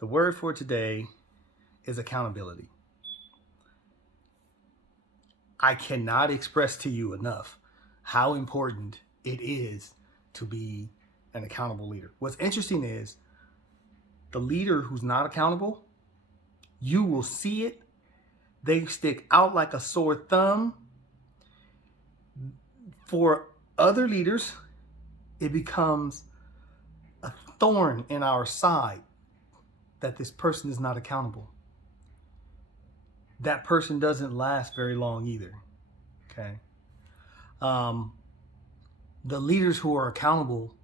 The word for today is accountability. I cannot express to you enough how important it is to be an accountable leader. What's interesting is the leader who's not accountable, you will see it. They stick out like a sore thumb. For other leaders, it becomes a thorn in our side that this person is not accountable. That person doesn't last very long either. Okay. Um, the leaders who are accountable,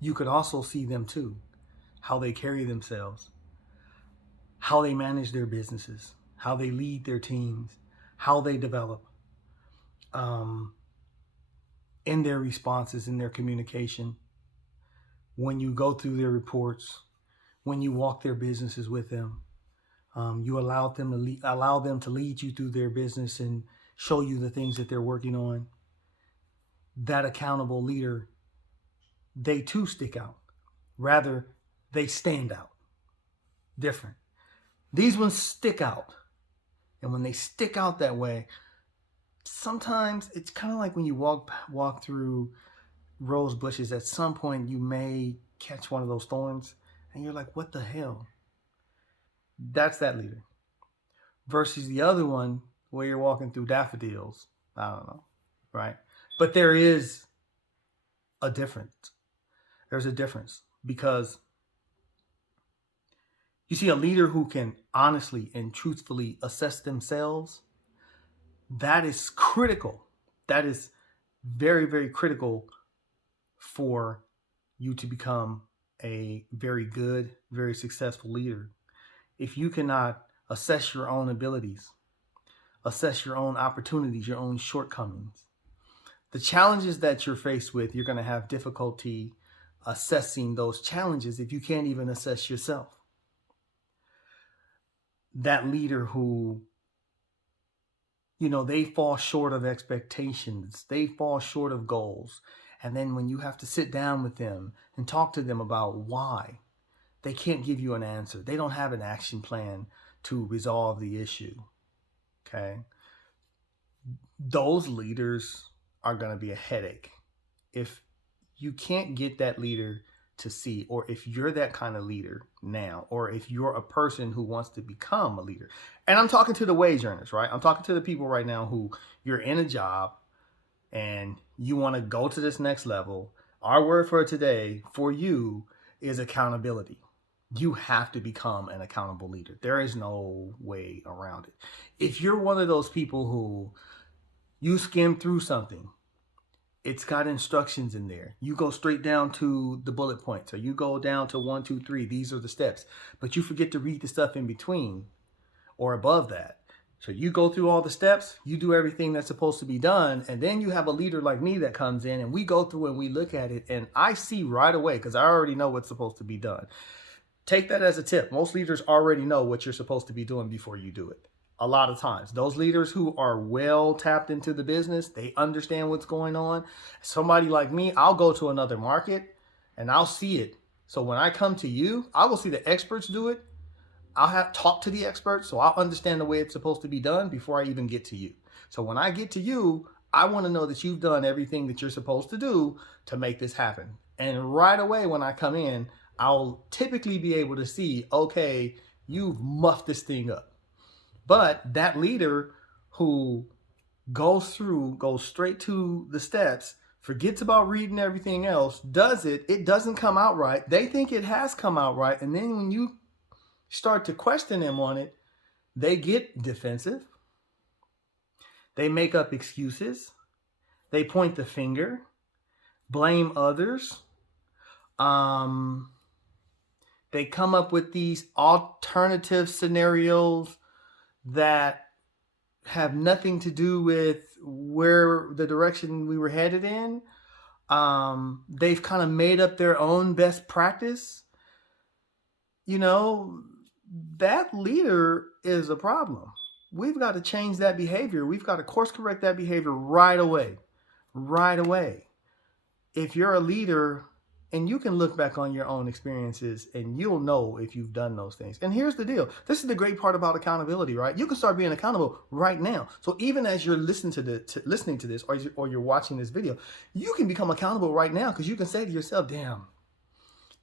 you could also see them too, how they carry themselves, how they manage their businesses, how they lead their teams, how they develop, um, in their responses, in their communication, when you go through their reports, when you walk their businesses with them. You allow them to lead you through their business and show you the things that they're working on. That accountable leader, they too stick out. Rather, they stand out. Different. These ones stick out. And when they stick out that way, sometimes it's kind of like when you walk through rose bushes. At some point, you may catch one of those thorns, and you're like, "What the hell?" That's that leader. Versus the other one where you're walking through daffodils. I don't know, right? But there is a difference. There's a difference because you see a leader who can honestly and truthfully assess themselves. That is critical. That is very, very critical for you to become a very good, very successful leader. If you cannot assess your own abilities, assess your own opportunities, your own shortcomings, the challenges that you're faced with, you're going to have difficulty assessing those challenges if you can't even assess yourself. That leader who, they fall short of expectations, they fall short of goals. And then when you have to sit down with them and talk to them about why, they can't give you an answer. They don't have an action plan to resolve the issue. Okay. Those leaders are going to be a headache. If you can't get that leader to see, or if you're that kind of leader now, or if you're a person who wants to become a leader, and I'm talking to the wage earners, right? I'm talking to the people right now who you're in a job and you want to go to this next level. Our word for today for you is accountability. You have to become an accountable leader. There is no way around it. If you're one of those people who you skim through something, it's got instructions in there. You go straight down to the bullet points, or you go down to 1, 2, 3. These are the steps, but you forget to read the stuff in between or above that. So you go through all the steps, you do everything that's supposed to be done, and then you have a leader like me that comes in and we go through and we look at it, and I see right away, because I already know what's supposed to be done. Take that as a tip. Most leaders already know what you're supposed to be doing before you do it. A lot of times, those leaders who are well tapped into the business, they understand what's going on. Somebody like me, I'll go to another market and I'll see it. So when I come to you, I will see the experts do it. I'll have talk to the experts, so I'll understand the way it's supposed to be done before I even get to you. So when I get to you, I want to know that you've done everything that you're supposed to do to make this happen. And right away when I come in, I'll typically be able to see, okay, you've muffed this thing up. But that leader who goes straight to the steps, forgets about reading everything else, does it, it doesn't come out right. They think it has come out right. And then when you start to question them on it, they get defensive. They make up excuses. They point the finger, blame others. They come up with these alternative scenarios that have nothing to do with where the direction we were headed in. They've kind of made up their own best practice. That leader is a problem. We've got to change that behavior. We've got to course correct that behavior right away. Right away. If you're a leader And you can look back on your own experiences and you'll know if you've done those things. And here's the deal. This is the great part about accountability, right? You can start being accountable right now. So even as you're listening to this or you're watching this video, you can become accountable right now because you can say to yourself, damn,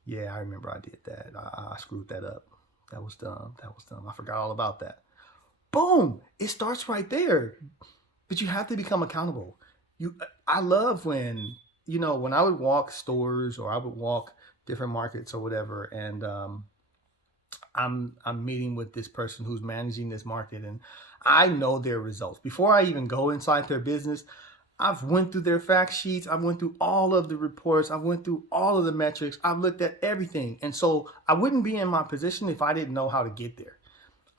yeah, I remember I did that. I screwed that up. That was dumb. That was dumb. I forgot all about that. Boom. It starts right there. But you have to become accountable. I love when I would walk stores or I would walk different markets or whatever, and I'm meeting with this person who's managing this market, and I know their results before I even go inside their business. I've went through their fact sheets. I've went through all of the reports. I've went through all of the metrics. I've looked at everything, and so I wouldn't be in my position if I didn't know how to get there.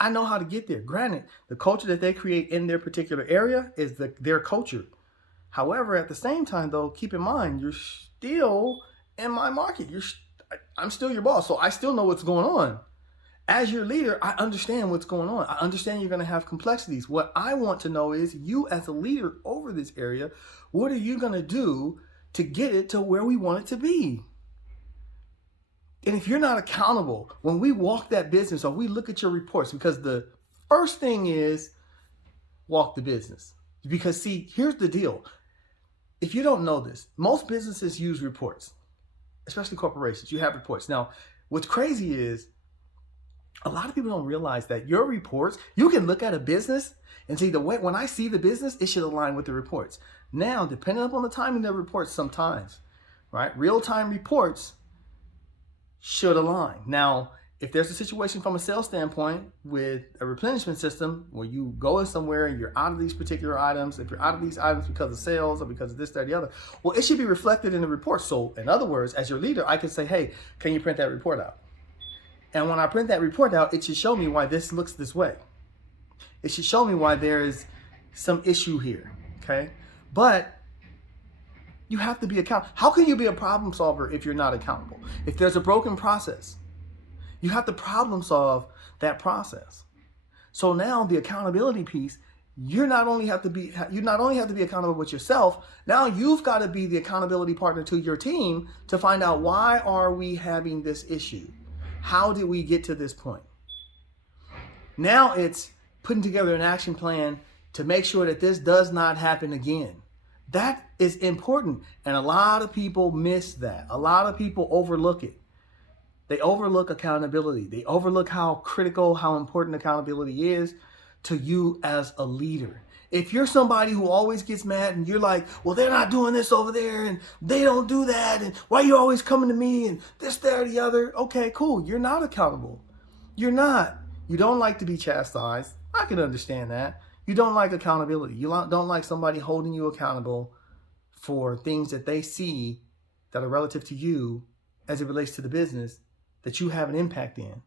I know how to get there. Granted, the culture that they create in their particular area is their culture. However, at the same time, though, keep in mind, you're still in my market. I'm still your boss, so I still know what's going on. As your leader, I understand what's going on. I understand you're going to have complexities. What I want to know is you as a leader over this area, what are you going to do to get it to where we want it to be? And if you're not accountable, when we walk that business or we look at your reports, because the first thing is walk the business. Because see, here's the deal. If you don't know this, most businesses use reports, especially corporations. You have reports. Now, what's crazy is a lot of people don't realize that your reports, you can look at a business and see the way, when I see the business, it should align with the reports. Now, depending upon the timing of the reports sometimes, right? Real-time reports should align. Now, if there's a situation from a sales standpoint with a replenishment system where you go in somewhere and you're out of these particular items, if you're out of these items because of sales or because of this, that, or the other, well, it should be reflected in the report. So in other words, as your leader, I can say, hey, can you print that report out? And when I print that report out, it should show me why this looks this way. It should show me why there is some issue here, okay? But you have to be accountable. How can you be a problem solver if you're not accountable? If there's a broken process, you have to problem solve that process. So now the accountability piece, you not only have to be accountable with yourself, now you've got to be the accountability partner to your team to find out, why are we having this issue? How did we get to this point? Now it's putting together an action plan to make sure that this does not happen again. That is important. And a lot of people miss that. A lot of people overlook it. They overlook accountability. They overlook how critical, how important accountability is to you as a leader. If you're somebody who always gets mad and you're like, well, they're not doing this over there and they don't do that, and why are you always coming to me and this, that, or the other? Okay, cool. You're not accountable. You're not. You don't like to be chastised. I can understand that. You don't like accountability. You don't like somebody holding you accountable for things that they see that are relative to you as it relates to the business that you have an impact in.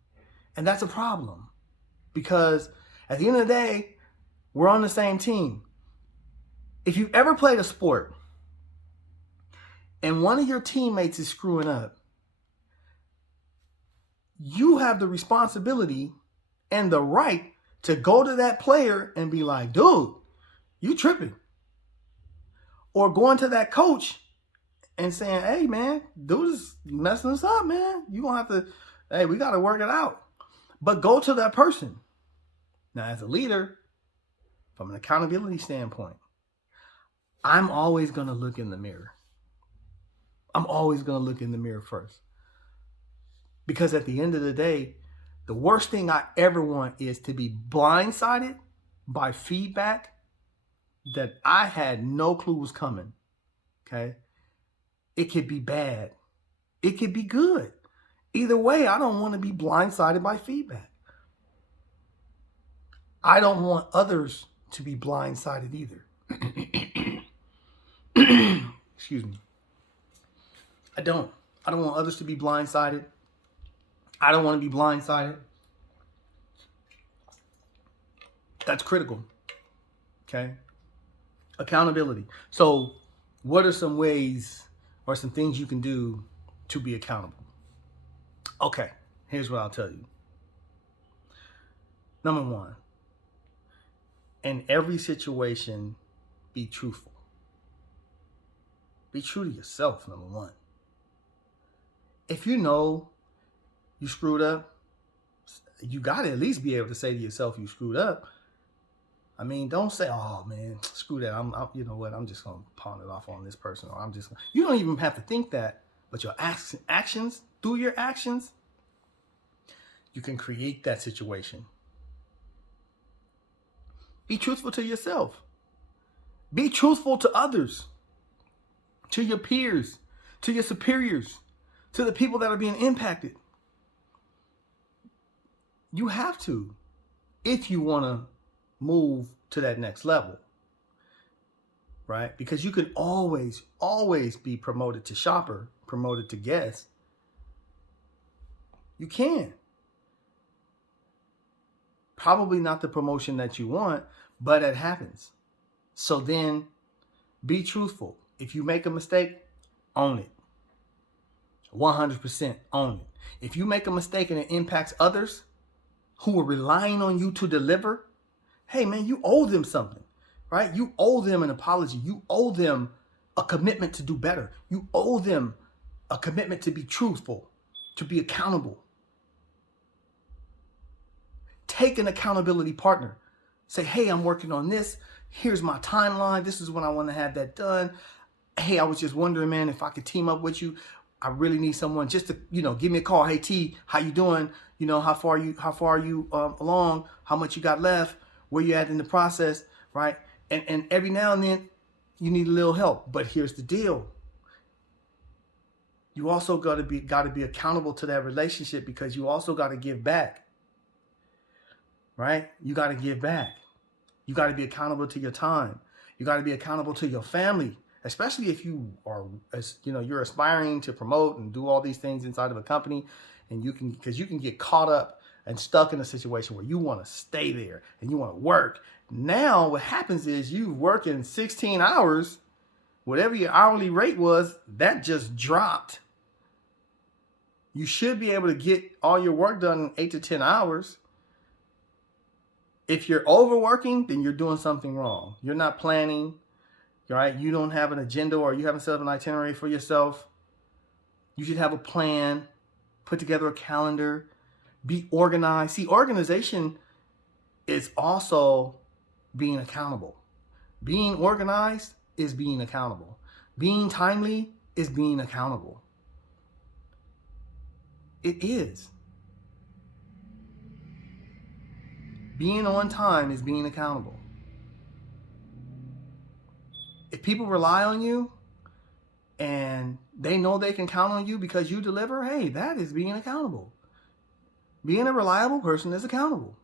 And that's a problem, because at the end of the day, we're on the same team. If you've ever played a sport and one of your teammates is screwing up, you have the responsibility and the right to go to that player and be like, dude, you tripping. Or going to that coach and saying, hey, man, dude is messing us up, man. You're going to have to, hey, we got to work it out. But go to that person. Now, as a leader, from an accountability standpoint, I'm always going to look in the mirror. I'm always going to look in the mirror first. Because at the end of the day, the worst thing I ever want is to be blindsided by feedback that I had no clue was coming. Okay? It could be bad. It could be good. Either way, I don't want to be blindsided by feedback. I don't want others to be blindsided either. Excuse me. I don't want others to be blindsided. I don't want to be blindsided. That's critical. Okay? Accountability. So, what are some ways or some things you can do to be accountable? Okay, here's what I'll tell you. Number one, in every situation, be truthful. Be true to yourself, number one. if you know you screwed up, you got to at least be able to say to yourself you screwed up. I mean, don't say, "Oh man, screw that. you know what? I'm just gonna pawn it off on this person," or You don't even have to think that, but your actions, through your actions, you can create that situation. Be truthful to yourself. Be truthful to others, to your peers, to your superiors, to the people that are being impacted. You have to, if you want to move to that next level, right? Because you can always be promoted to shopper, promoted to guest. You can. Probably not the promotion that you want, but it happens. So then be truthful. If you make a mistake, own it. 100% own it. If you make a mistake and it impacts others who are relying on you to deliver, hey man, you owe them something, right? You owe them an apology. You owe them a commitment to do better. You owe them a commitment to be truthful, to be accountable. Take an accountability partner. Say, hey, I'm working on this. Here's my timeline. This is when I want to have that done. Hey, I was just wondering, man, if I could team up with you. I really need someone just to, give me a call. Hey, T, how you doing? How far are you along? How much you got left? Where you at in the process, right? And every now and then you need a little help. But here's the deal. You also got to be accountable to that relationship, because you also got to give back, right? You got to give back. You got to be accountable to your time. You got to be accountable to your family, especially if you are, you're aspiring to promote and do all these things inside of a company, and because you can get caught up and stuck in a situation where you want to stay there and you want to work. Now what happens is you working 16 hours, whatever your hourly rate was, that just dropped. You should be able to get all your work done in 8 to 10 hours. If you're overworking, then you're doing something wrong. You're not planning, right? You don't have an agenda, or you haven't set up an itinerary for yourself. You should have a plan, put together a calendar, be organized. See, organization is also being accountable. Being organized is being accountable. Being timely is being accountable. It is. Being on time is being accountable. If people rely on you and they know they can count on you because you deliver, hey, that is being accountable. Being a reliable person is accountable.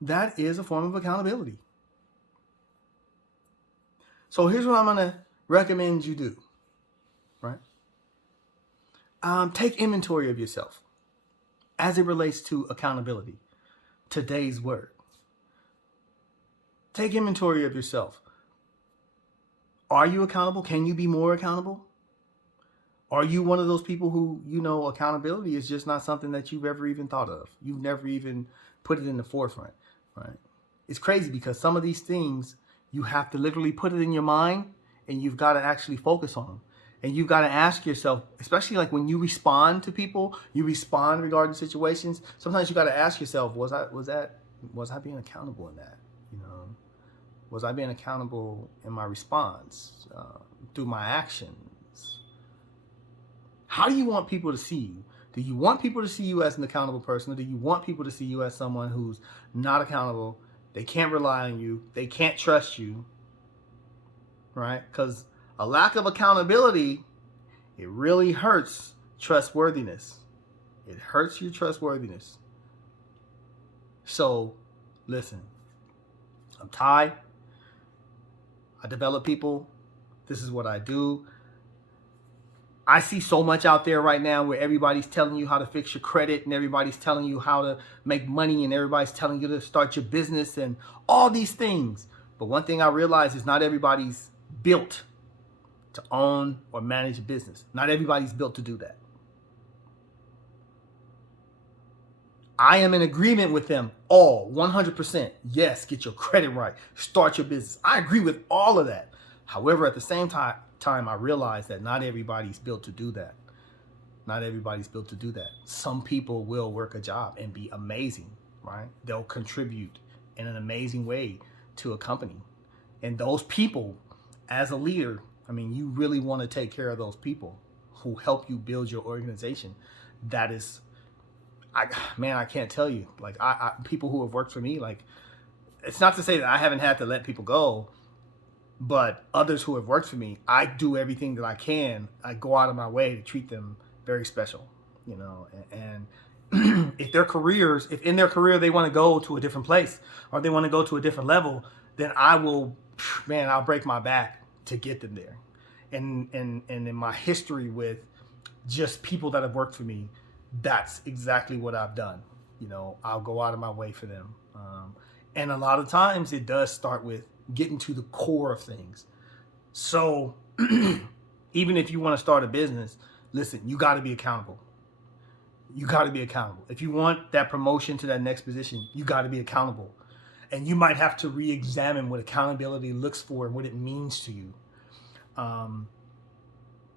That is a form of accountability. So here's what I'm going to recommend you do, right? Take inventory of yourself as it relates to accountability. Today's word. Take inventory of yourself. Are you accountable? Can you be more accountable? Are you one of those people who, accountability is just not something that you've ever even thought of? You've never even put it in the forefront, right? It's crazy because some of these things, you have to literally put it in your mind and you've got to actually focus on them. And you've got to ask yourself, especially like when you respond to people, you respond regarding situations. Sometimes you got to ask yourself, was I being accountable in that? Was I being accountable in my response through my actions? How do you want people to see you? Do you want people to see you as an accountable person, or do you want people to see you as someone who's not accountable? They can't rely on you. They can't trust you, right? Because a lack of accountability, it really hurts trustworthiness. It hurts your trustworthiness. So, listen, I'm Ty. I develop people. This is what I do. I see so much out there right now where everybody's telling you how to fix your credit, and everybody's telling you how to make money, and everybody's telling you to start your business and all these things. But one thing I realize is not everybody's built to own or manage a business. Not everybody's built to do that. I am in agreement with them all, 100%. Yes, get your credit right. Start your business. I agree with all of that. However, at the same time, I realize that not everybody's built to do that. Not everybody's built to do that. Some people will work a job and be amazing, right? They'll contribute in an amazing way to a company. And those people, as a leader, I mean, you really want to take care of those people who help you build your organization. That is, I can't tell you. Like, people who have worked for me, like, it's not to say that I haven't had to let people go, but others who have worked for me, I do everything that I can. I go out of my way to treat them very special, you know. And if in their career they want to go to a different place or they want to go to a different level, then I'll break my back to get them there. And in my history with just people that have worked for me, that's exactly what I've done. You know, I'll go out of my way for them. And a lot of times it does start with getting to the core of things. So even if you want to start a business, listen, you got to be accountable. You got to be accountable. If you want that promotion to that next position, you got to be accountable. And you might have to re-examine what accountability looks for and what it means to you.